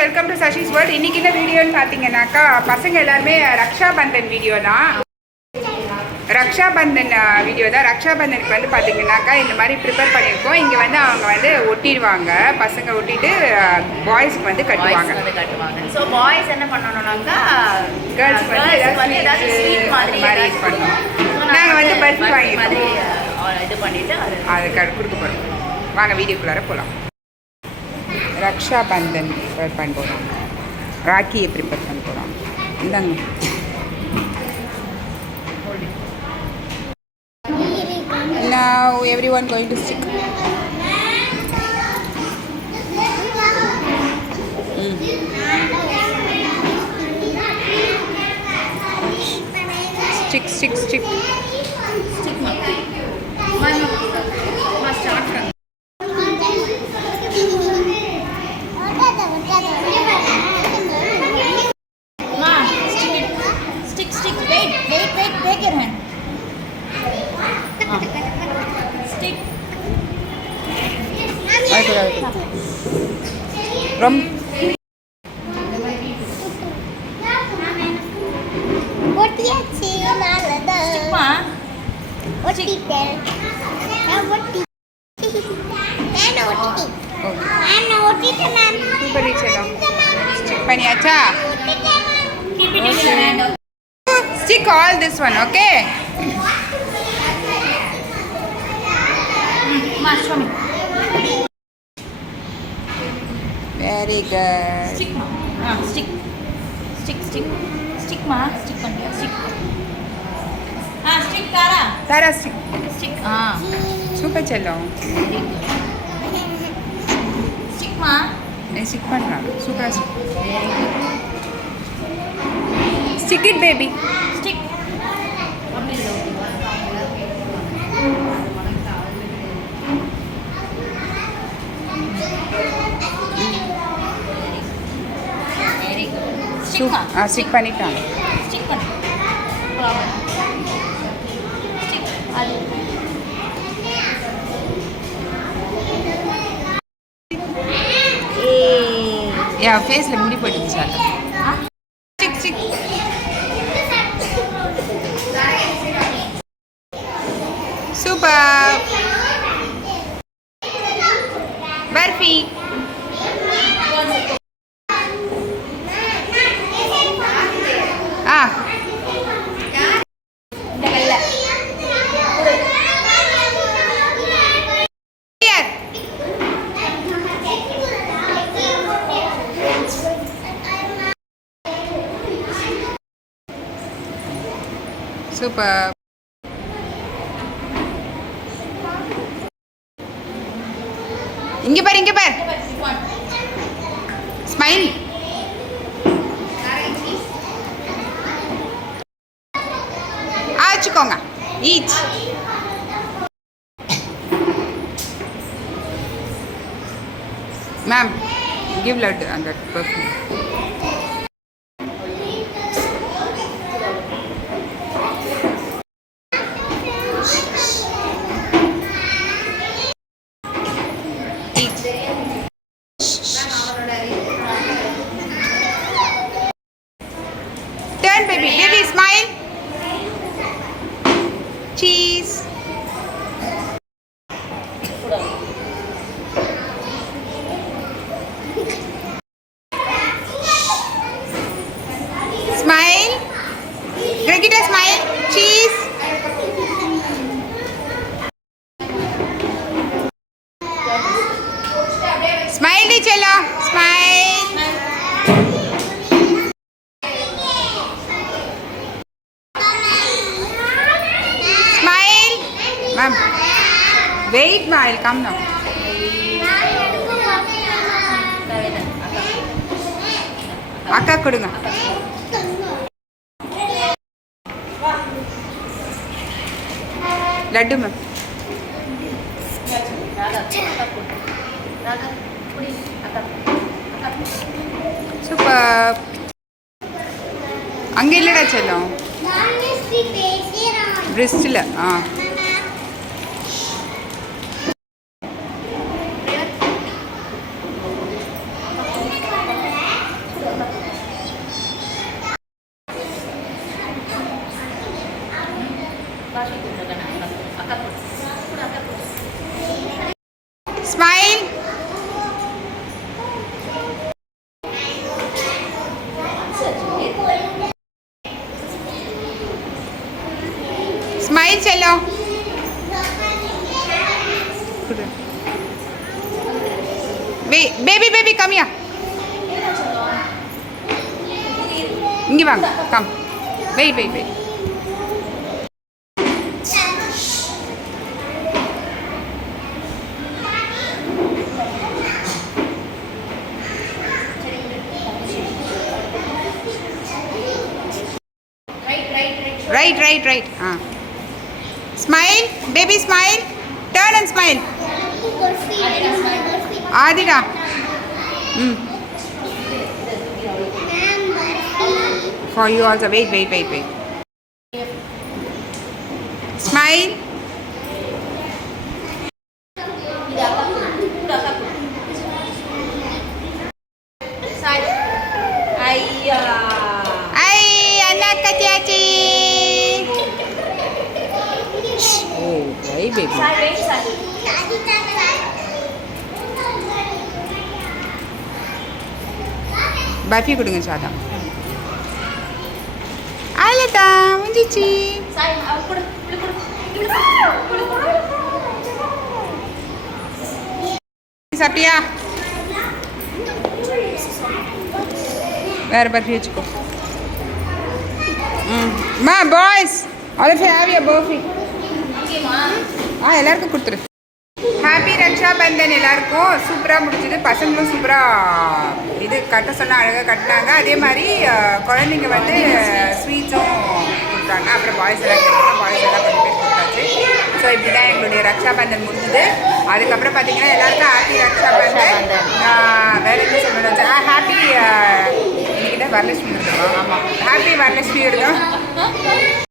Welcome to சஷிஸ் வேர்ல்ட். இன்னைக்கு என்ன வீடியோன்னு பார்த்தீங்கன்னாக்கா, பசங்க எல்லாருமே ரக்ஷா பந்தன் வீடியோ தான். ரக்ஷா பந்தனுக்கு வந்து பார்த்தீங்கன்னாக்கா இந்த மாதிரி ப்ரிப்பேர் பண்ணியிருக்கோம். இங்கே வந்து அவங்க வந்து ஒட்டிடுவாங்க, பசங்க ஒட்டிட்டு பாய்ஸ்க்கு வந்து கட்டுவாங்க. ஸோ பாய்ஸ் என்ன பண்ணணும்னாக்கா, கேர்ள்ஸ்க்கு வந்து ஏதாவது ஸ்வீட் மாதிரி இது பண்ணணும். நாங்கள் வந்து பர்ஃபி வாங்கி இது பண்ணிவிட்டு அது கொடுக்க போகிறோம். வாங்க வீடியோக்குள்ளார போகலாம். ரக்ஷா பந்தன் ப்ரிப்பேர் பண்ண போகிறோம், ராக்கியை ப்ரிப்பேர் பண்ண போகிறோம். இந்தாங்க. Now everyone going to stick. Stick. Stick. Take your hand. Stick. Rum. What do you see? Stick ma. What is there? Super chalo. Stick paniyacha. Keep it in your hand. Stick all this one, okay? Ma, show me. Very good. Stick ma. Stick. Stick ma. Stick பண்ணியா? Stick. Stick Tara. Tara stick. Stick. Super chalo. Stick ma. Stick பண்ணலாம். Super stick. Stick it, baby. Stick. Very good. Stick ma. Stick பண்ணிட்டாங்க. Stick பண்ணு. Stick. அது. Yeah, face ல முடி போட்டுச்சு அது. Stick. Super. Barfi. Super. இங்க பாரு. Smile. ஆச்சுக்கோங்க. Eat. Ma'am, give laddu and that perfume. Turn, baby, smile. Cheese. Smile. Grigita, smile. Cheese. Smile, chalo. Smile. Ma'am, wait, ma, I'll come now. அக்கா கொடுங்க. லட்டு மேம். சூப்பர். அங்கே இல்லைடா செல்லம், பிரிஸ்டில். கம்மியா இங்கே வாங்க come wait wait wait right. Smile, baby smile. Turn and smile. Adida. For you also. Wait. Smile. Ay, anak ka Chachi. Oh, hey baby. Barfi கொடுங்க சாதா. அலதா முடிஞ்சிச்சு. சாப்பிட்டியா? வேறு பர்ஃபி வச்சுக்கோ. மா boys all of you have your barfi. எல்லாருக்கும் கொடுத்துரு. ஹாப்பி ரக்ஷா பந்தன் எல்லாருக்கும். சூப்பராக முடிஞ்சது. பசங்களும் சூப்பராக இது கட்ட சொன்னால் அழகாக கட்டினாங்க. அதே மாதிரி குழந்தைங்க வந்து ஸ்வீட்ஸும் கொடுத்தாங்க. அப்புறம் பாய்ஸ் எல்லாம் கேட்டாங்க. பாய்ஸ் எல்லாம் கொஞ்சம் பேர் கொடுத்தாச்சு. ஸோ இப்படி தான் எங்களுடைய ரக்ஷா பந்தன் முடிஞ்சுது. அதுக்கப்புறம் பார்த்தீங்கன்னா எல்லாருக்கும் ஹாப்பி ரக்ஷா பந்தன். வேறு என்ன சொல்லணும்? ஹாப்பி இன்னைக்கு தான் வரலட்சுமி விரதம். ஆமாம், ஹாப்பி வரலட்சுமி விரதம்.